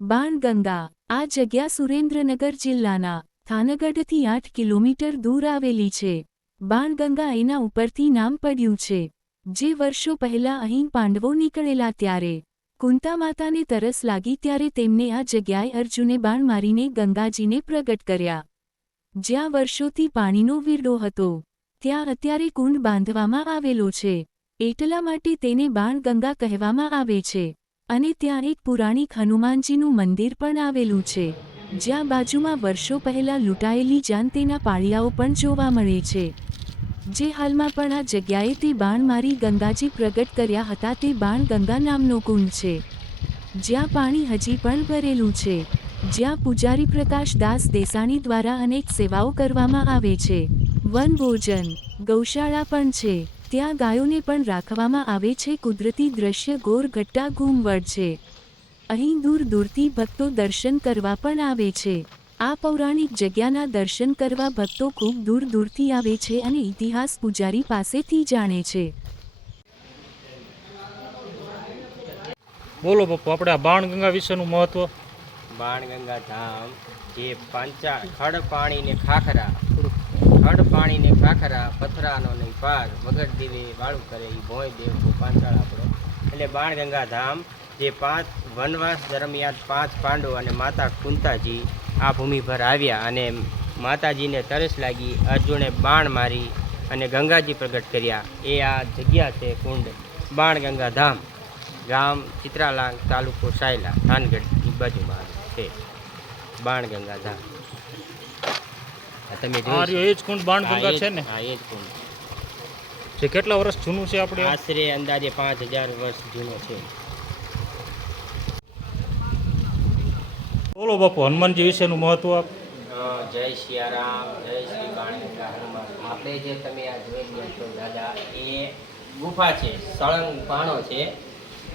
બાણગંગા આ જગ્યા સુરેન્દ્રનગર જિલ્લાના થાનગઢથી 8 કિલોમીટર દૂર આવેલી છે. બાણગંગા એના ઉપરથી નામ પડ્યું છે. જે વર્ષો પહેલા અહીં પાંડવો નીકળેલા ત્યારે કુંતા માતાને તરસ લાગી ત્યારે તેમને આ જગ્યાએ અર્જુને બાણ મારીને ગંગાજીને પ્રગટ કર્યા. જ્યાં વર્ષોથી પાણીનો વીરડો હતો ત્યાં અત્યારે કુંડ બાંધવામાં આવેલો છે. એટલા માટે તેને બાણગંગા કહેવામાં આવે છે. અને ત્યાં એક પુરાણિક હનુમાનજીનું મંદિર પણ આવેલું છે, જ્યાં બાજુમાં વર્ષો પહેલા લૂંટાયેલી જાન તેના પાળિયાઓ પણ જોવા મળે છે. જે હાલમાં પણ આ જગ્યાએ તે બાણ મારી ગંગાજી પ્રગટ કર્યા હતા તે બાણગંગા નામનો કુંડ છે, જ્યાં પાણી હજી પણ ભરેલું છે. જ્યાં પૂજારી પ્રકાશ દાસ દેસાણી દ્વારા અનેક સેવાઓ કરવામાં આવે છે. વનભોજન, ગૌશાળા પણ છે. ત્યાં ગાયોને પણ રાખવામાં આવે છે. કુદરતી દ્રશ્ય ગોરઘટ્ટા ગુમવડ છે. અહીં દૂર દૂરથી ભક્તો દર્શન કરવા પણ આવે છે. આ પૌરાણિક જગ્યાના દર્શન કરવા ભક્તો ખૂબ દૂર દૂરથી આવે છે અને ઇતિહાસ પૂજારી પાસેથી જાણે છે. બોલો બાપુ, આપણે આ બાણગંગા વિશેનું મહત્વ. બાણગંગા ધામ જે ખડ પાણીને ખાખરા પથરાનો નહીં પાર વગર દેવે વાળું કરે એ ભોય દેવ પાંચાળ આપણો. એટલે બાણગંગા ધામ જે 5 વનવાસ દરમિયાન 5 પાંડવો અને માતા કુંતાજી આ ભૂમિ પર આવ્યા અને માતાજીને તરસ લાગી, અર્જુને બાણ મારી અને ગંગાજી પ્રગટ કર્યા. એ આ જગ્યા છે કુંડ બાણગંગા ધામ. ગામ ચિત્રાલાંગ, તાલુકો સાયલા, થાનગઢની બાજુમાં છે બાણગંગા ધામ. તમે એ જ કુંડ બાણગંગા છે ને? હા, એ જ કુંડ. જે કેટલા વર્ષ જૂનું છે? આપણે આશરે અંદાજે 5000 વર્ષ જૂનો છે. બોલો બાપુ, હનુમાનજી વિશેનું મહત્વ. જય સિયારામ, જય શ્રી બાણગંગા હનુમાન. આપણે જે તમે આ જોઈ રહ્યા છો દાદા, એ ગુફા છે, સળંગ પાણો છે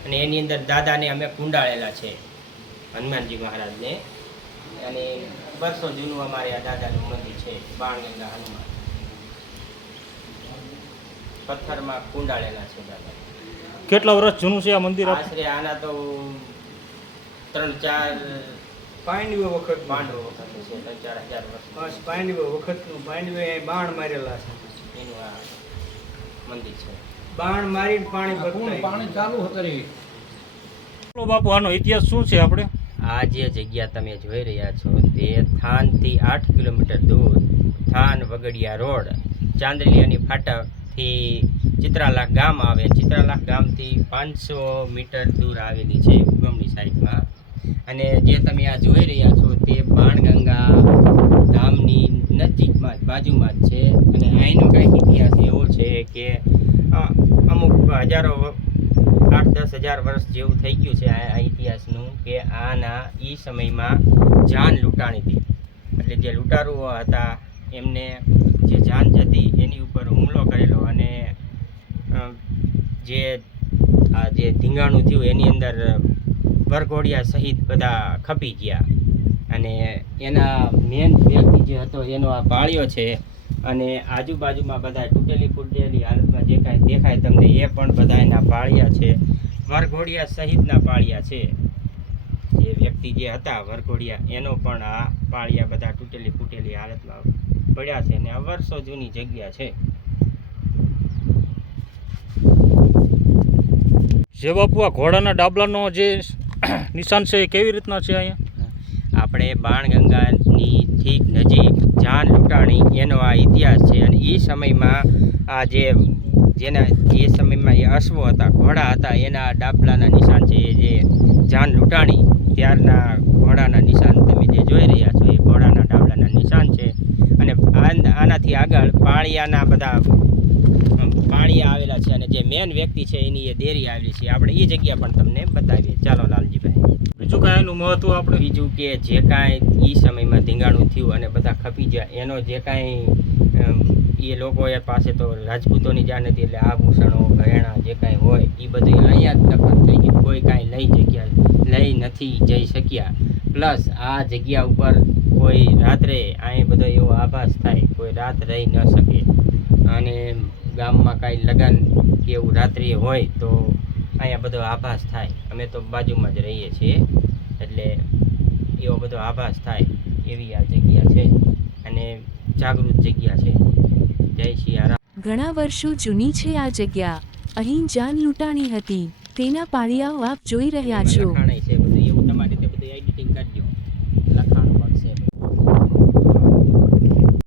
અને એની અંદર દાદાને અમે કુંડાળેલા છે, હનુમાનજી મહારાજને. અને વર્ષો જૂનું અમારે આ દાદાનું મંદિર છે બાણગંગા હનુમાન. પથ્થરમાં કુંડાળેલા છે દાદા. કેટલા વર્ષ જૂનું છે આ મંદિર? આશરે આના તો 3-4 પાંડવો વખત છે, 3-4000 વર્ષ. પાંડવો વખતનું પાંડવે બાણ મારેલા છે. એનું આ મંદિર છે. બાણ મારીને પાણી ચાલુ હતું. બોલો બાપુ, આનો ઇતિહાસ શું છે? આપણે આ જે જગ્યા તમે જોઈ રહ્યા છો તે થાનથી 8 કિલોમીટર દૂર, થાન વગડિયા રોડ, ચાંદલિયાની ફાટકથી ચિત્રાલાખ ગામ આવે. ચિત્રાલાખ ગામથી 500 મીટર દૂર આવેલી છે ઉગમની સાઈડમાં. અને જે તમે આ જોઈ રહ્યા છો તે બાણગંગા ધામની નજીકમાં જ, બાજુમાં જ છે. અને અહીંનો કંઈક ઇતિહાસ એવો છે કે અમુક 8-10 હજાર વર્ષ જેવું થઈ ગયું છે આ ઇતિહાસનું, કે આના એ સમયમાં જાન લૂંટાણી હતી. એટલે જે લૂંટારુઓ હતા એમને જે જાન જતી એની ઉપર હુમલો કરેલો અને જે ધીંગાણું થયું એની અંદર વરઘોડિયા સહિત બધા ખપી ગયા. અને એના મેન વ્યક્તિ જે હતો એનો આ પાળિયો છે. અને આજુબાજુમાં બધા તૂટેલી ફૂટેલી હાલતમાં જે કાંઈ દેખાય તમને એ પણ બધા એના પાળિયા છે, વરઘોડિયા સહિતના પાળિયા છે. જે વ્યક્તિ જે હતા વરઘોડિયા એનો પણ આ પાળિયા બધા તૂટેલી ફૂટેલી હાલતમાં પડ્યા છે. અને આ વર્ષો જૂની જગ્યા છે. જે બાપુ, આ ઘોડાના ડાબલાનો જે નિશાન છે એ કેવી રીતના છે અહીંયા? આપણે બાણગંગાની ઠીક નજીક જાન લૂંટાણી એનો આ ઇતિહાસ છે. અને એ સમયમાં આ જેના એ સમયમાં એ અશ્વો હતા, ઘોડા હતા, એના ડાબલાના નિશાન છે. જે જાન લૂંટાણી ત્યારના ઘોડાના નિશાન તમે જે જોઈ રહ્યા છો એ ઘોડાના ડાબલાના નિશાન છે. અને આનાથી આગળ પાળિયાના બધા પાળિયા આવેલા છે. અને જે મેન વ્યક્તિ છે એની એ દેરી આવેલી છે. આપણે એ જગ્યા પણ તમને બતાવીએ. ચાલો લાલજીભાઈ. બીજું કાંઈ એનું મહત્વ? આપણે બીજું કે જે કાંઈ એ સમયમાં ધીંગાણું થયું અને બધા ખપી ગયા એનો જે કાંઈ એ લોકો એ પાસે તો રાજપૂતોની જાણ હતી. એટલે આભૂષણો, ઘરેણાં જે કાંઈ હોય એ બધું અહીંયા જ દફન થઈ ગયું. કોઈ કાંઈ લઈ નથી જઈ શક્યા. પ્લસ આ જગ્યા ઉપર કોઈ રાત્રે અહીં બધો એવો આભાસ થાય, કોઈ રાત રહી ન શકે. અને ગામમાં કાંઈ લગ્ન કે એવું રાત્રિએ હોય તો અહીંયા બધો આભાસ થાય. અમે તો બાજુમાં જ રહીએ છીએ એટલે એવો બધો આભાસ થાય એવી આ જગ્યા છે અને જાગૃત જગ્યા છે. જય સિયારામ. ઘણા વર્ષો જૂની છે આ જગ્યા. અહીં જાન લૂંટાણી હતી તેના પાળિયાઓ આપ જોઈ રહ્યા છો. લખાણાય છે બધું એવું તમારી રીતે બધું એડિટિંગ કરજો.